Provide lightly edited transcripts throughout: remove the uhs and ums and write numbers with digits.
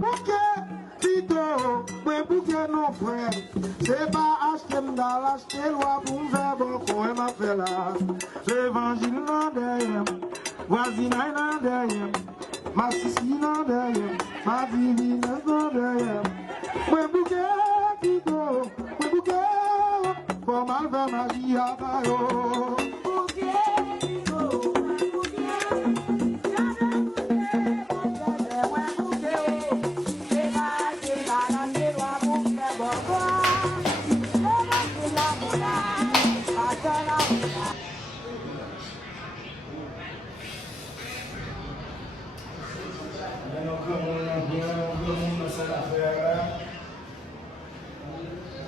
bouquet, Tito, mais bouquet non frère. C'est pas acheter m'dal, acheter loi pour m'faire bon coin m'a fait là. L'évangile nan derrière, voisinage nan derrière, ma sissi nan derrière, ma divine nan derrière. Mais bouquet, Tito, mais bouquet, pour mal faire magie à taillot.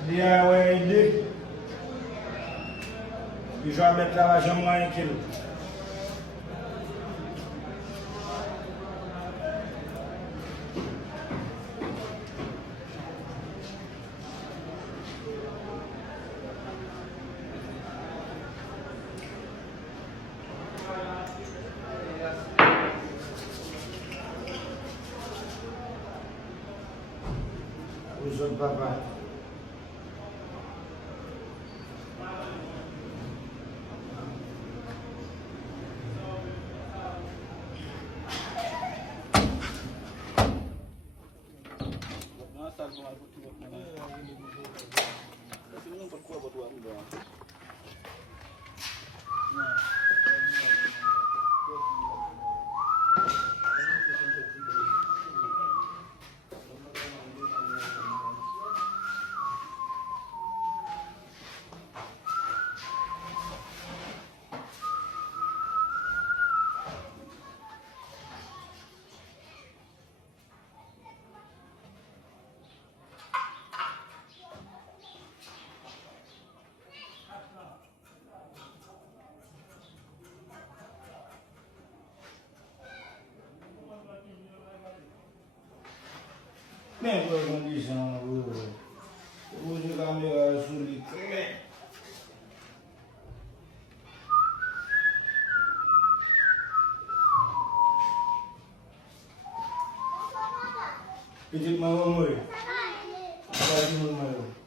Dia WD e já mettre la jambe là inquiet. Os outros papai. Mais bonne condition, vous avez la caméra sur les clés. Petite maman, moi. Pas de maman.